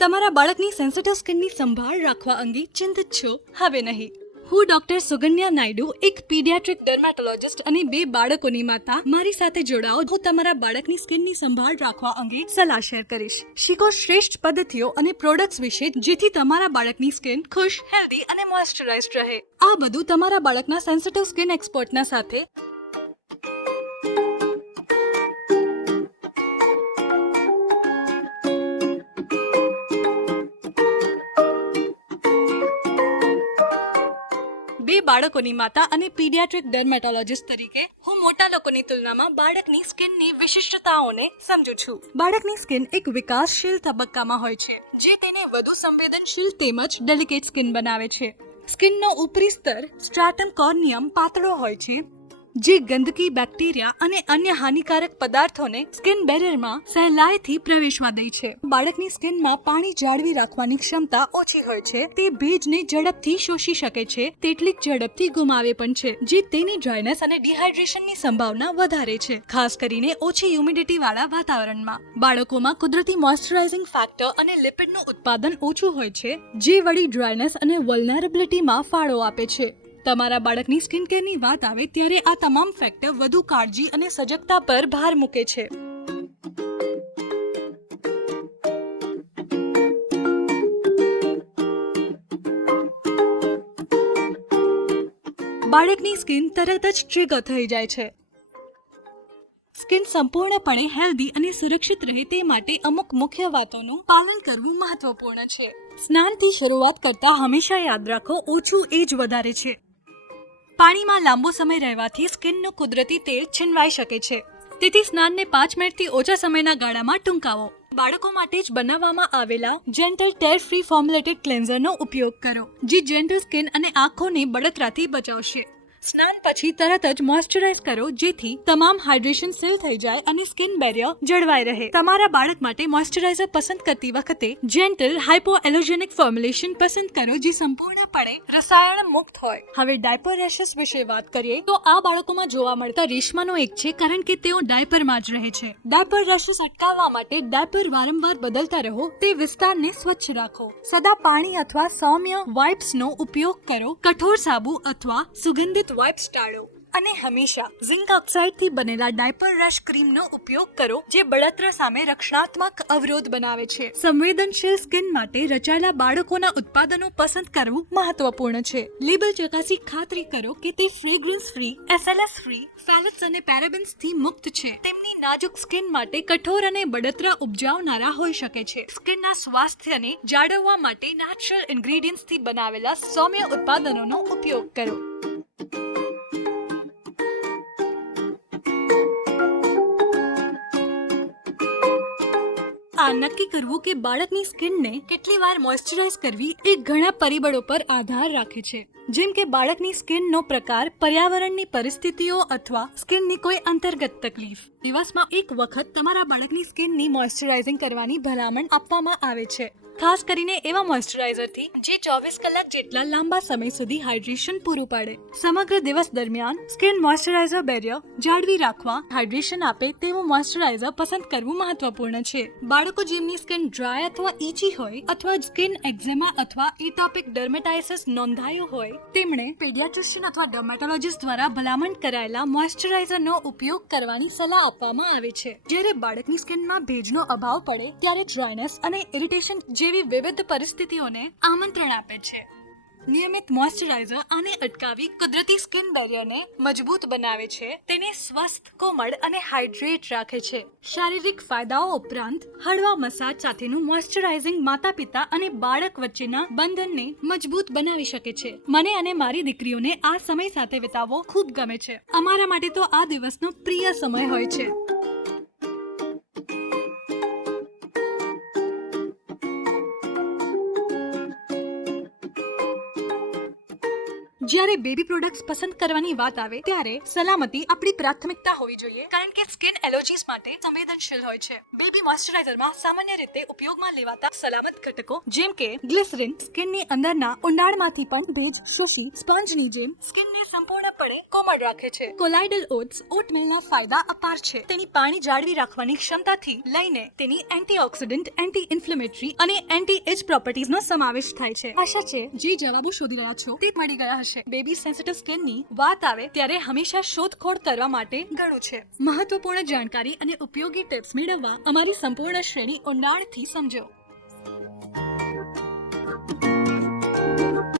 તમારા બાળકની સેન્સિટિવ સ્કિનની સંભાળ રાખવા અંગે ચિંતિત છો? હવે નહીં. હું ડોક્ટર સુગન્યા નાયડુ, એક પીડિયાટ્રિક ડર્મેટોલોજિસ્ટ અને 2 બાળકોની માતા. મારી સાથે જોડાઓ. હું તમારા બાળકની સ્કિનની સંભાળ રાખવા અંગે સલાહ શેર કરીશ. શીખો શ્રેષ્ઠ પદ્ધતિઓ અને પ્રોડક્ટ્સ વિશે, જેથી તમારા બાળકની સ્કિન ખુશ, હેલ્ધી અને મોઇસ્ચરાઇઝ્ડ રહે. આ બધું તમારા બાળકના સેન્સિટિવ સ્કિન એક્સપર્ટના સાથે. બે બાળકોની માતા અને પીડિયાટ્રિક ડર્મેટોલોજિસ્ટ તરીકે હું મોટા લોકોની તુલનામાં બાળકની સ્કિનની વિશિષ્ટતાઓને સમજુ છું. બાળકની સ્કિન એક વિકાસશીલ તબક્કામાં હોય છે, જે તેને વધુ સંવેદનશીલ તેમજ ડેલિકેટ સ્કિન બનાવે છે. સ્કિનનો ઉપરી સ્તર સ્ટ્રાટમ કોર્નિયમ પાતળો હોય છે, જે ગંદકી, બેક્ટેરિયા અને અન્ય હાનિકારક પદાર્થોને સ્કિન બેરિયરમાં સહેલાઈથી પ્રવેશવા દે છે. બાળકની સ્કિનમાં પાણી જાળવી રાખવાની ક્ષમતા ઓછી હોય છે. તે ભેજને ઝડપથી શોષી શકે છે, તેટલી ઝડપથી ગુમાવે પણ છે, જે તેની ડ્રાયનેસ અને ડિહાઇડ્રેશનની સંભાવના વધારે છે, ખાસ કરીને ઓછી હ્યુમિડિટી વાળા વાતાવરણમાં. બાળકોમાં કુદરતી મોઇસ્ચરાઇઝિંગ ફેક્ટર અને લિપિડનું ઉત્પાદન ઓછું હોય છે, જે વળી ડ્રાયનેસ અને વલ્નરેબિલિટીમાં ફાળો આપે છે. તમારા બાળકની સ્કિન કેરની વાત આવે ત્યારે આ તમામ ફેક્ટર વધુ કાળજી અને સજગતા પર ભાર મૂકે છે. બાળકની સ્કિન તરત જ ટ્રિગર થઈ જાય છે. સ્કિન સંપૂર્ણપણે હેલ્ધી અને સુરક્ષિત રહે તે માટે અમુક મુખ્ય વાતોનું પાલન કરવું મહત્વપૂર્ણ છે. સ્નાનથી શરૂઆત કરતા હંમેશા યાદ રાખો, ઓછું એ જ વધારે છે. પાણીમાં લાંબો સમય રહેવાથી સ્કિનનું કુદરતી તેલ છીનવાઈ શકે છે, તેથી સ્નાનને 5 મિનિટથી ઓછા સમયના ગાળામાં ટૂંકાવો. બાળકો માટે જ બનાવવામાં આવેલા જેન્ટલ ટેર ફ્રી ફોર્મ્યુલેટેડ ક્લેન્ઝરનો ઉપયોગ કરો, જે જેન્ટલ સ્કિન અને આંખોને બળતરાથી બચાવશે. સ્નાન પછી તરત જ મોઇસ્ચરાઇઝ કરો, જેથી તમામ હાઇડ્રેશન સીલ થઈ જાય અને સ્કિન બેરિયર જળવાઈ રહે. તમારા બાળક માટે મોઇસ્ચરાઇઝર પસંદ કરતી વખતે જેન્ટલ હાઇપોએલર્જેનિક ફોર્મ્યુલેશન પસંદ કરો, જે સંપૂર્ણપણે રસાયણ મુક્ત હોય. હવે ડાયપર રેશિસ વિશે વાત કરીએ તો આ બાળકોમાં જોવા મળતા રેશમાનો એક છે, કારણ કે તેઓ ડાયપરમાં જ રહે છે. ડાયપર રેશિસ અટકાવવા માટે ડાયપર વારંવાર બદલતા રહો, તે વિસ્તારને સ્વચ્છ રાખો. સદા પાણી અથવા સૌમ્ય વાઇપ્સનો ઉપયોગ કરો. કઠોર સાબુ અથવા સુગંધિત વાઇપ્સ ટાળો અને હંમેશા ઝિંક ઓક્સાઇડથી બનેલા ડાયપર રેશ ક્રીમનો ઉપયોગ કરો, જે બળતરા સામે રક્ષણાત્મક અવરોધ બનાવે છે. સંવેદનશીલ સ્કિન માટે રચાયેલા બાળકોના ઉત્પાદનો પસંદ કરવું મહત્વપૂર્ણ છે. લેબલ ચકાસી ખાતરી કરો કે તે ફ્રેગ્રન્સ ફ્રી, SLS ફ્રી, ફેલેટ્સ અને પેરાબેન્સથી મુક્ત છે. તેમની નાજુક સ્કિન માટે કઠોર અને બળતરા ઉપજાવનારા હોઈ શકે છે. સ્કિનના સ્વાસ્થ્યને જાળવવા માટે નેચરલ ઇન્ગ્રેડિયન્ટ્સથી બનાવેલા સૌમ્ય ઉત્પાદનોનો ઉપયોગ કરો. આ નક્કી કરવું કે બાળકની સ્કિનને કેટલી વાર મોઇસ્ચરાઇઝ કરવી એ ઘણા પરિબળો પર આધાર રાખે છે, જેમ કે બાળકની સ્કિનનો પ્રકાર, પર્યાવરણની પરિસ્થિતિઓ અથવા સ્કિનની કોઈ અંતર્ગત તકલીફ. દિવસમાં એક વખત તમારા બાળકની સ્કિનની મોઇસ્ચરાઇઝિંગ કરવાની ભલામણ આપવામાં આવે છે, ખાસ કરીને એવા મોઇસ્ચરાઇઝરથી જે 24 કલાક જેટલા લાંબા સમય સુધી હાઇડ્રેશન પૂરું પાડે. સમગ્ર દિવસ દરમિયાન સ્કિન મોઇસ્ચરાઇઝર બેરિયર જાળવી રાખવા હાઇડ્રેશન આપે તેવું મોઇસ્ચરાઇઝર પસંદ કરવું મહત્વપૂર્ણ છે. બાળકો જેમની સ્કિન ડ્રાય અથવા ઈચી હોય અથવા સ્કિન એક્ઝેમા અથવા એટોપિક ડર્મેટાઇટિસ નોંધાયું હોય, તેમણે પીડિયાટ્રિશિયન અથવા ડર્મેટોલોજિસ્ટ દ્વારા ભલામણ કરાયેલા મોઇસ્ચરાઇઝરનો ઉપયોગ કરવાની સલાહ આપવામાં આવે છે. જ્યારે બાળકની સ્કિનમાં ભેજનો અભાવ પડે ત્યારે ડ્રાયનેસ અને ઇરિટેશન જેવી વિવિધ પરિસ્થિતિઓને આમંત્રણ આપે છે. નિયમિત મોઇસ્ચરાઇઝર આને અટકાવી કુદરતી સ્કિન બેરિયરને મજબૂત બનાવે છે, તેને સ્વસ્થ, કોમળ અને હાઇડ્રેટ રાખે છે. શારીરિક ફાયદાઓ ઉપરાંત હળવા મસાજ સાથેનું મોઇસ્ચરાઇઝિંગ માતા-પિતા અને બાળક વચ્ચેના બંધનને મજબૂત બનાવી શકે છે. મને અને મારી દીકરીઓને આ સમય સાથે વિતાવવો ખૂબ ગમે છે. અમારા માટે તો આ દિવસનો પ્રિય સમય હોય છે. જ્યારે બેબી પ્રોડક્ટ્સ પસંદ કરવાની વાત આવે ત્યારે સલામતી આપણી પ્રાથમિકતા હોવી જોઈએ, કારણ કે સ્કિન એલર્જીસ માટે સંવેદનશીલ હોય છે. બેબી મોઇસ્ચરાઇઝરમાં સામાન્ય રીતે ઉપયોગમાં લેવાતા સલામત ઘટકો જેમ કે ગ્લિસરીન સ્કિનની અંદરના ઊંડાણમાંથી પણ ભેજ શોષી સ્પંજની જેમ સ્કિનને સંપૂર્ણપણે કોમળ કોમળ રાખે છે. કોલાઇડલ ઓટ્સ ઓટમીલના ફાયદા અપાર છે. તેની પાણી જાળવી રાખવાની ક્ષમતાથી લઈને તેની એન્ટીઓક્સિડન્ટ, એન્ટી ઇન્ફ્લેમેટરી અને એન્ટી એજ પ્રોપર્ટીઝનો સમાવેશ થાય છે. આશા છે જે જવાબો શોધી રહ્યા છો તે મળી ગયા હશે. બેબી સેન્સિટિવ સ્કિનની વાત આવે ત્યારે હંમેશા શોધખોળ કરવા માટે ઘણું છે. મહત્વપૂર્ણ જાણકારી અને ઉપયોગી ટિપ્સ મેળવવા અમારી સંપૂર્ણ શ્રેણી ઊંડાણથી સમજો.